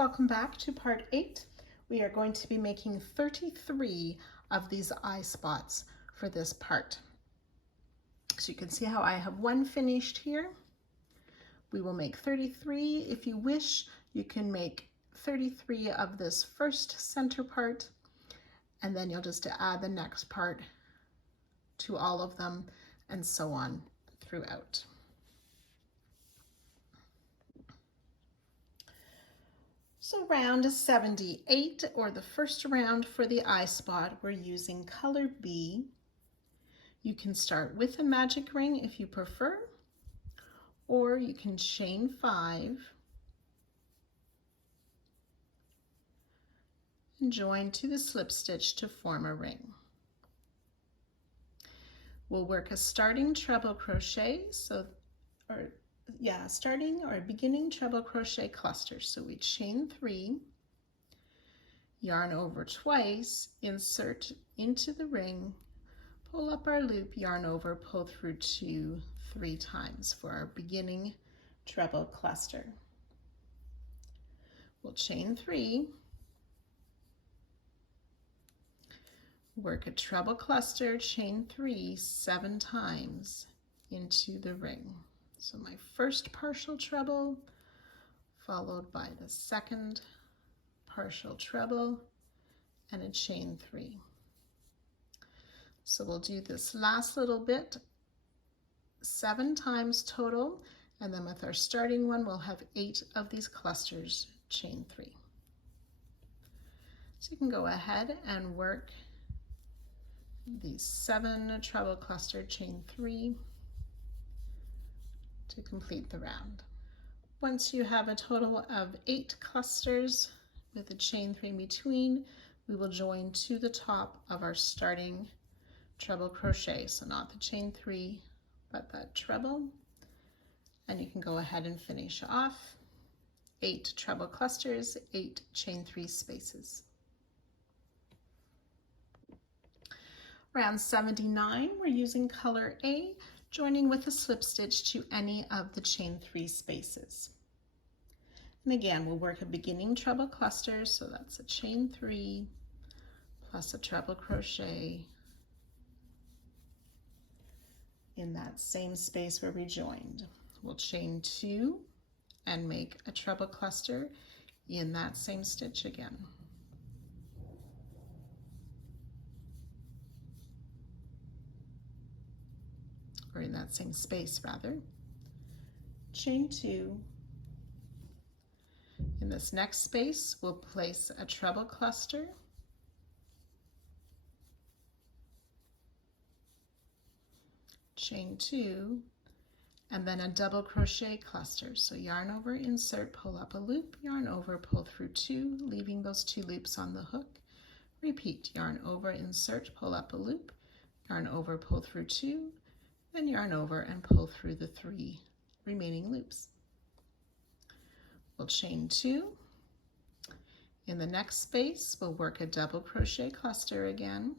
Welcome back to part 8. We are going to be making 33 of these eye spots for this part. So you can see how I have one finished here. We will make 33. If you wish, you can make 33 of this first center part, and then you'll just add the next part to all of them, and so on throughout. So round 78, or the first round for the eye spot, we're using color B. You can start with a magic ring if you prefer, or you can chain 5 and join to the slip stitch to form a ring. We'll work a starting treble crochet, starting or beginning treble crochet cluster. So we chain 3, yarn over twice, insert into the ring, pull up our loop, yarn over, pull through 2 3 times for our beginning treble cluster. We'll chain 3, work a treble cluster, chain 3 7 times into the ring. So my first partial treble, followed by the second partial treble, and a chain 3. So we'll do this last little bit 7 times total, and then with our starting one, we'll have 8 of these clusters, chain 3. So you can go ahead and work these 7 treble cluster, chain 3, to complete the round. Once you have a total of 8 clusters with a chain 3 in between, we will join to the top of our starting treble crochet. So not the chain 3, but that treble. And you can go ahead and finish off 8 treble clusters, 8 chain 3 spaces. Round 79, we're using color A, joining with a slip stitch to any of the chain 3 spaces. And again, we'll work a beginning treble cluster, so that's a chain 3 plus a treble crochet in that same space where we joined. We'll chain 2 and make a treble cluster in that same stitch again. Or in that same space rather. Chain 2. In this next space, we'll place a treble cluster, chain 2, and then a double crochet cluster. So yarn over, insert, pull up a loop, yarn over, pull through 2, leaving those 2 loops on the hook. Repeat, yarn over, insert, pull up a loop, yarn over, pull through 2, then yarn over and pull through the 3 remaining loops. We'll chain 2. In the next space, we'll work a double crochet cluster again.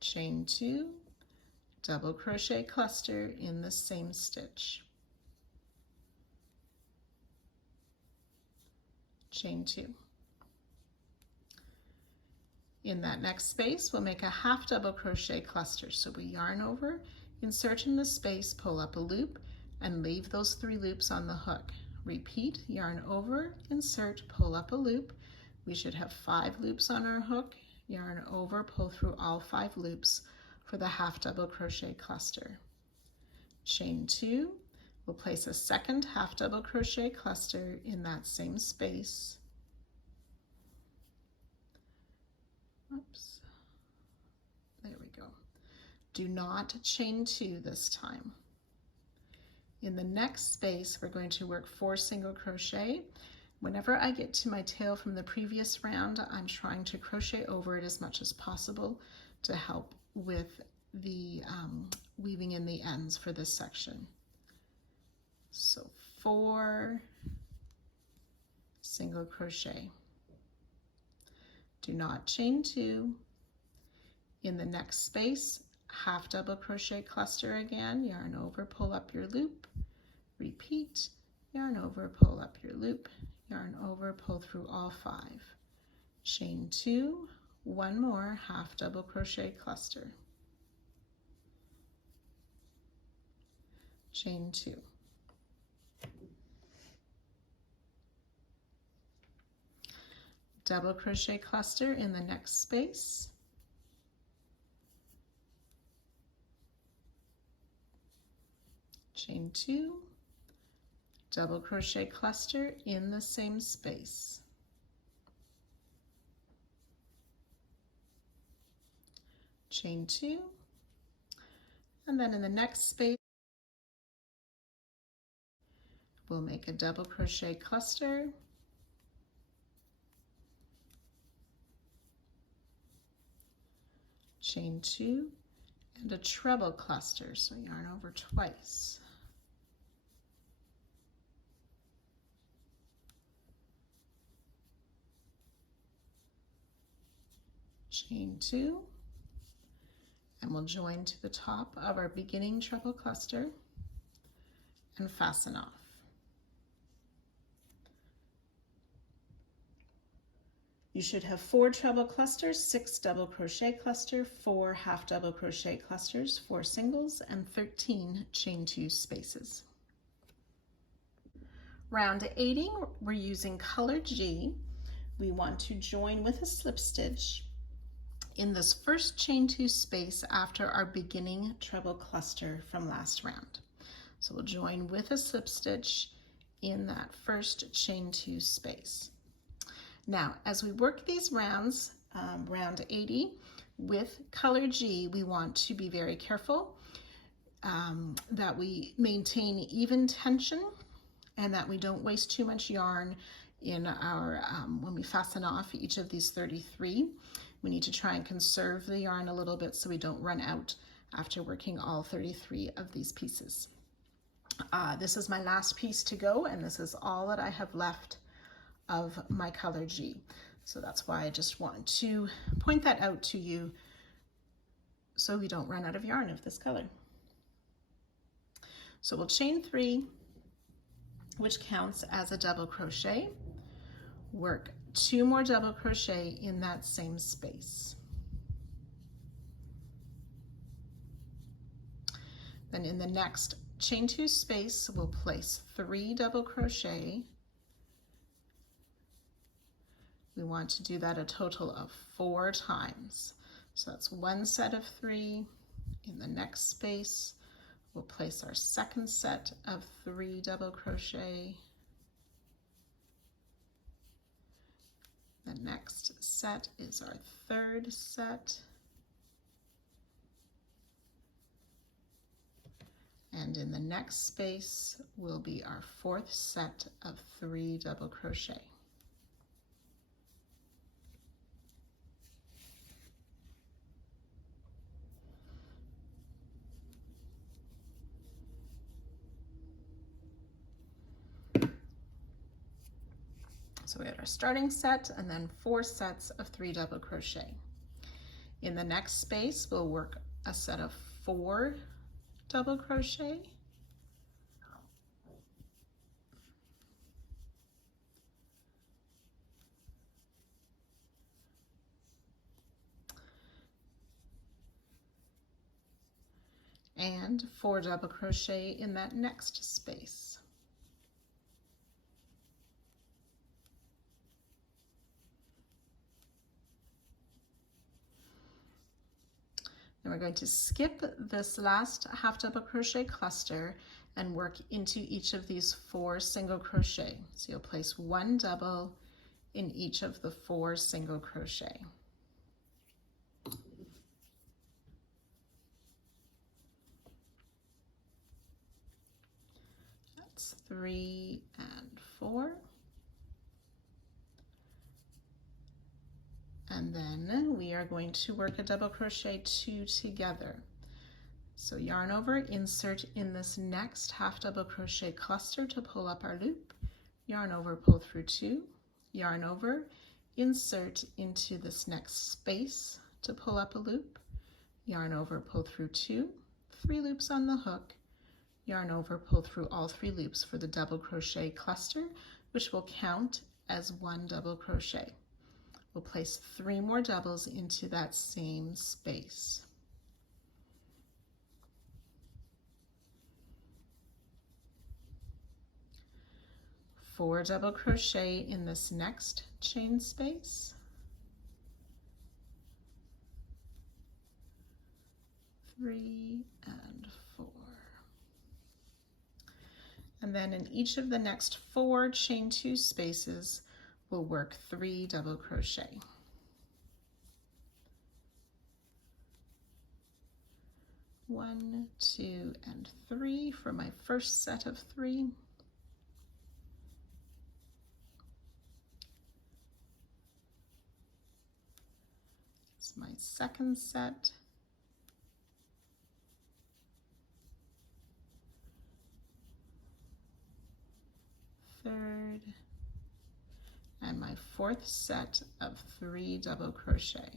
Chain 2, double crochet cluster in the same stitch. Chain 2. In that next space, we'll make a half double crochet cluster. So we yarn over, insert in the space, pull up a loop, and leave those 3 loops on the hook. Repeat, yarn over, insert, pull up a loop. We should have 5 loops on our hook. Yarn over, pull through all 5 loops for the half double crochet cluster. Chain 2, we'll place a second half double crochet cluster in that same space. Oops, there we go. Do not chain 2 this time. In the next space, we're going to work 4 single crochet. Whenever I get to my tail from the previous round, I'm trying to crochet over it as much as possible to help with the weaving in the ends for this section. So 4 single crochet. Do not chain 2. In the next space, half double crochet cluster again, yarn over, pull up your loop, repeat, yarn over, pull up your loop, yarn over, pull through all 5. Chain 2, 1 more half double crochet cluster. Chain 2. Double crochet cluster in the next space. Chain 2, double crochet cluster in the same space. Chain 2, and then in the next space we'll make a double crochet cluster, chain 2, and a treble cluster, so yarn over twice. Chain 2, and we'll join to the top of our beginning treble cluster and fasten off. You should have 4 treble clusters, 6 double crochet cluster, 4 half double crochet clusters, 4 singles, and 13 chain 2 spaces. Round 80, we're using color G. We want to join with a slip stitch in this first chain 2 space after our beginning treble cluster from last round. So we'll join with a slip stitch in that first chain 2 space. Now, as we work these rounds, round 80, with color G, we want to be very careful that we maintain even tension and that we don't waste too much yarn in our, when we fasten off each of these 33. We need to try and conserve the yarn a little bit so we don't run out after working all 33 of these pieces. This is my last piece to go, and this is all that I have left of my color G. So that's why I just wanted to point that out to you so we don't run out of yarn of this color. So we'll chain 3, which counts as a double crochet, work 2 more double crochet in that same space. Then in the next chain 2 space, we'll place 3 double crochet. We want to do that a total of 4 times. So that's 1 set of 3. In the next space, we'll place our second set of 3 double crochet. The next set is our third set. And in the next space will be our 4th set of 3 double crochet. So we had our starting set and then 4 sets of 3 double crochet. In the next space, we'll work a set of 4 double crochet. And 4 double crochet in that next space. Then we're going to skip this last half double crochet cluster and work into each of these 4 single crochet. So you'll place 1 double in each of the 4 single crochet. That's 3 and 4. And then we are going to work a double crochet 2 together. So yarn over, insert in this next half double crochet cluster to pull up our loop, yarn over, pull through 2, yarn over, insert into this next space to pull up a loop, yarn over, pull through 2, 3 loops on the hook, yarn over, pull through all 3 loops for the double crochet cluster, which will count as 1 double crochet. We'll place 3 more doubles into that same space. Four double crochet in this next chain space. 3 and 4. And then in each of the next 4 chain 2 spaces, we'll work 3 double crochet. 1, 2, and 3 for my first set of 3. It's my second set. Third, and my fourth set of 3 double crochet.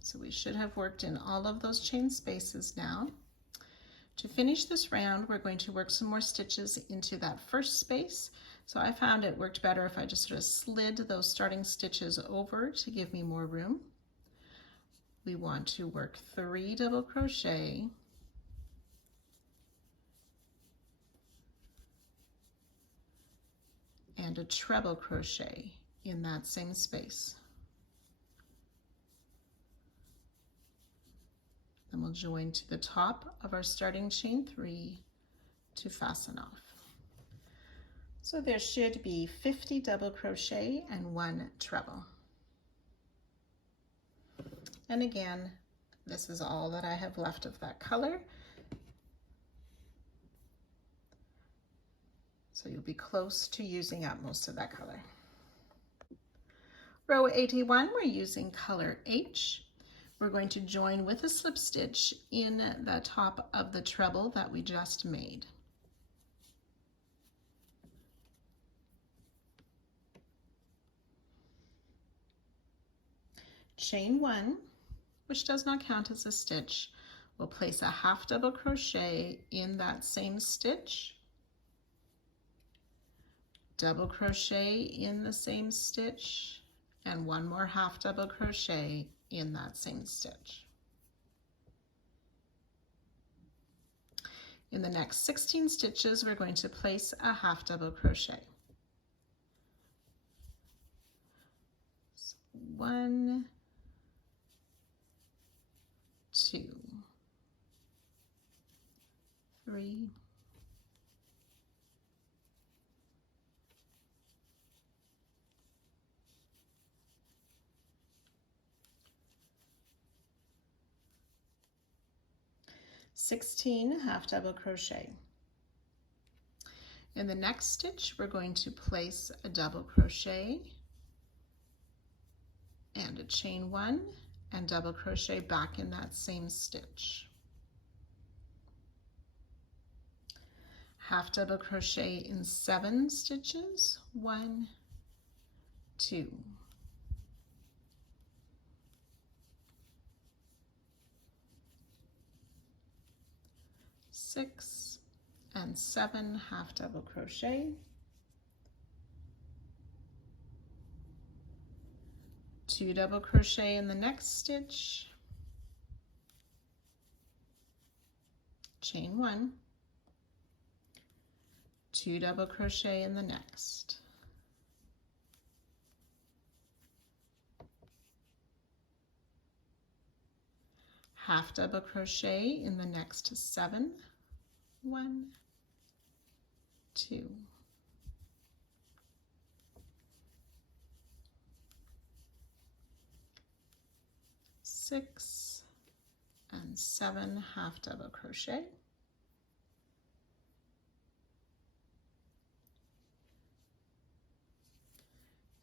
So we should have worked in all of those chain spaces now. To finish this round, we're going to work some more stitches into that first space. So I found it worked better if I just sort of slid those starting stitches over to give me more room. We want to work 3 double crochet, and a treble crochet in that same space. Then we'll join to the top of our starting chain 3 to fasten off. So there should be 50 double crochet and 1 treble. And again, this is all that I have left of that color. So you'll be close to using up most of that color. Row 81, we're using color H. We're going to join with a slip stitch in the top of the treble that we just made. Chain 1, which does not count as a stitch. We'll place a half double crochet in that same stitch, double crochet in the same stitch, and 1 more half double crochet in that same stitch. In the next 16 stitches, we're going to place a half double crochet. So 1, 2, 3, 16 half double crochet. In the next stitch, we're going to place a double crochet and a chain 1 and double crochet back in that same stitch. Half double crochet in 7 stitches, 1, 2, 6 and 7 half double crochet, 2 double crochet in the next stitch, chain 1, 2 double crochet in the next, half double crochet in the next 7, 1, 2, 6 and 7 half double crochet,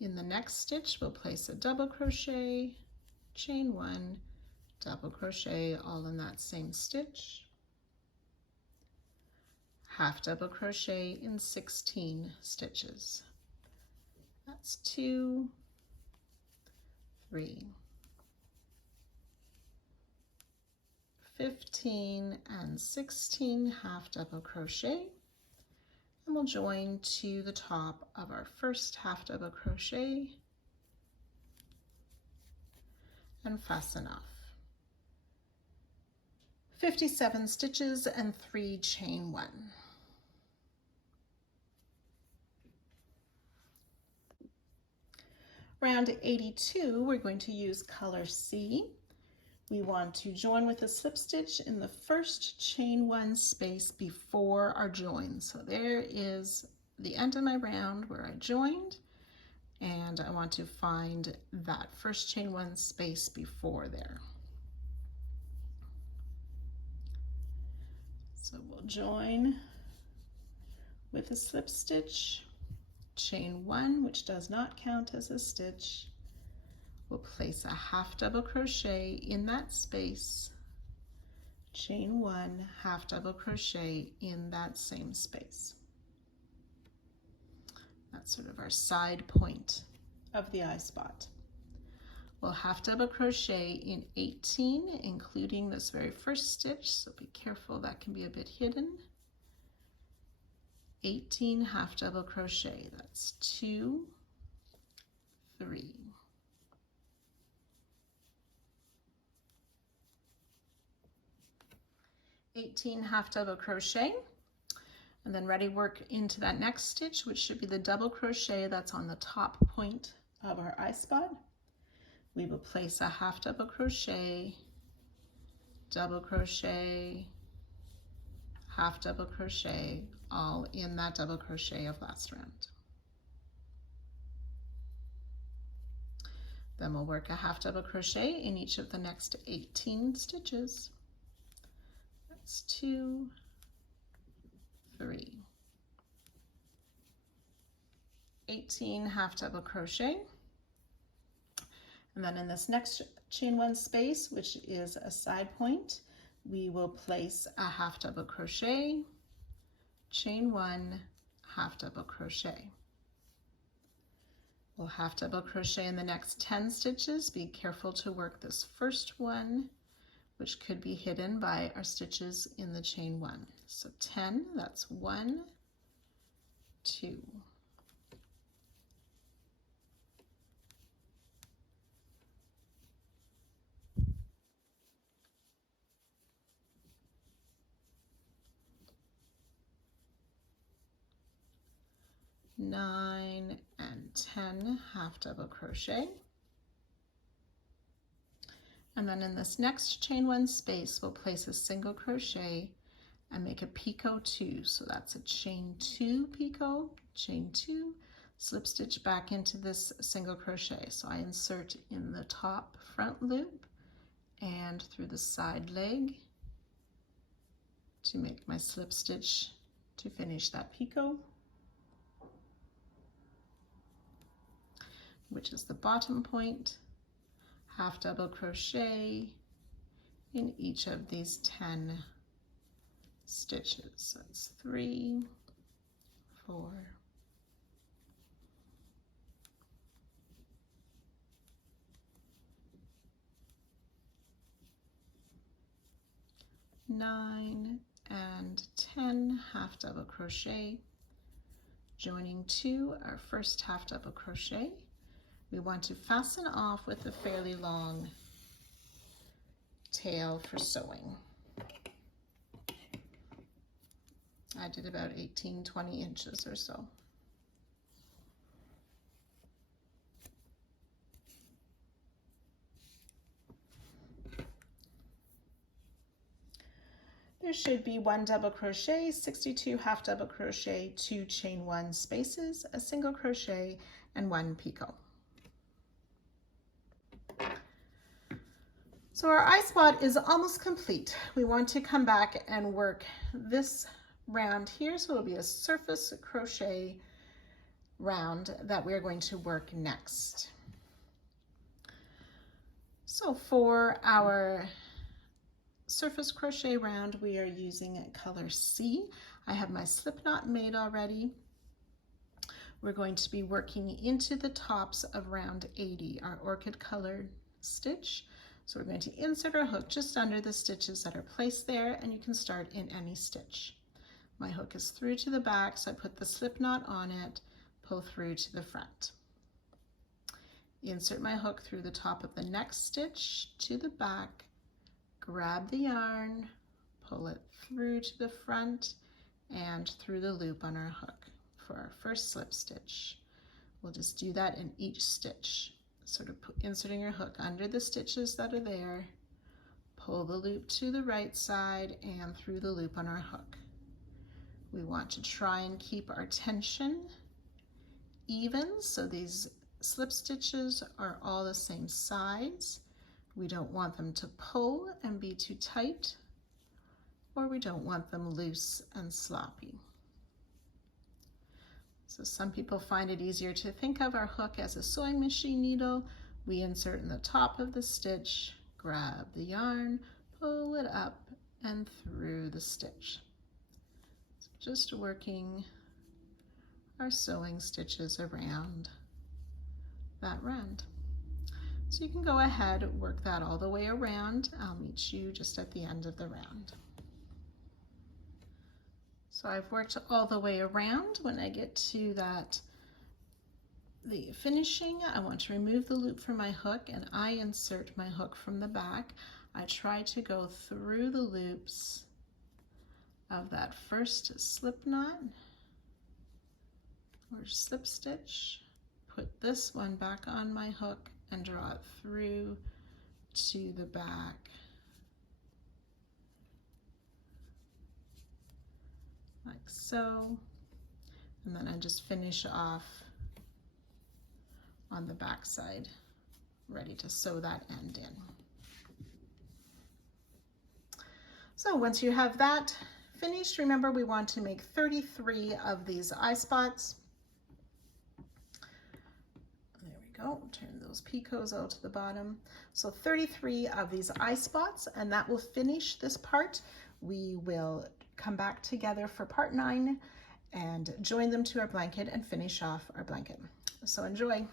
in the next stitch we'll place a double crochet, chain 1, double crochet all in that same stitch, half double crochet in 16 stitches. That's 2, 3, 15 and 16 half double crochet, and we'll join to the top of our first half double crochet and fasten off. 57 stitches and 3 chain 1. Round 82, we're going to use color C. We want to join with a slip stitch in the first chain 1 space before our join. So there is the end of my round where I joined, and I want to find that first chain 1 space before there. So we'll join with a slip stitch, chain 1, which does not count as a stitch. We'll place a half double crochet in that space, chain 1, half double crochet in that same space. That's sort of our side point of the eye spot. We'll half double crochet in 18, including this very first stitch, so be careful, that can be a bit hidden. 18 half double crochet, that's 2, 3. 18 half double crochet, and then ready work into that next stitch, which should be the double crochet that's on the top point of our eye spot. We will place a half double crochet, double crochet, half double crochet, all in that double crochet of last round. Then we'll work a half double crochet in each of the next 18 stitches. That's 2, 3. 18 half double crochet. And then in this next chain 1 space, which is a side point, we will place a half double crochet, chain 1, half double crochet. We'll half double crochet in the next 10 stitches. Be careful to work this first one, which could be hidden by our stitches in the chain 1. So 10, that's 1, 2. 9 and 10 half double crochet, and then in this next chain 1 space we'll place a single crochet and make a picot 2. So that's a chain 2 picot, chain 2, slip stitch back into this single crochet. So I insert in the top front loop and through the side leg to make my slip stitch to finish that picot, which is the bottom point, half double crochet in each of these 10 stitches. That's 3, 4, 9 and 10 half double crochet, joining to our first half double crochet. We want to fasten off with a fairly long tail for sewing. I did about 18-20 inches or so. There should be 1 double crochet, 62 half double crochet, 2 chain 1 spaces, a single crochet, and 1 picot. So our eye spot is almost complete. We want to come back and work this round here, so it'll be a surface crochet round that we're going to work next. So for our surface crochet round, we are using color C. I have my slip knot made already. We're going to be working into the tops of round 80, our orchid colored stitch. So we're going to insert our hook just under the stitches that are placed there, and you can start in any stitch. My hook is through to the back, so I put the slip knot on it, pull through to the front. Insert my hook through the top of the next stitch to the back, grab the yarn, pull it through to the front and through the loop on our hook for our first slip stitch. We'll just do that in each stitch, sort of inserting your hook under the stitches that are there, pull the loop to the right side and through the loop on our hook. We want to try and keep our tension even, so these slip stitches are all the same size. We don't want them to pull and be too tight, or we don't want them loose and sloppy. So some people find it easier to think of our hook as a sewing machine needle. We insert in the top of the stitch, grab the yarn, pull it up and through the stitch. So just working our sewing stitches around that round. So you can go ahead and work that all the way around. I'll meet you just at the end of the round. So I've worked all the way around. When I get to the finishing, I want to remove the loop from my hook, and I insert my hook from the back. I try to go through the loops of that first slip knot or slip stitch, put this one back on my hook and draw it through to the back. Like so, and then I just finish off on the back side, ready to sew that end in. So once you have that finished, remember we want to make 33 of these eye spots. There we go, turn those picots out to the bottom. So 33 of these eye spots, and that will finish this part. We will come back together for part 9 and join them to our blanket and finish off our blanket. So enjoy.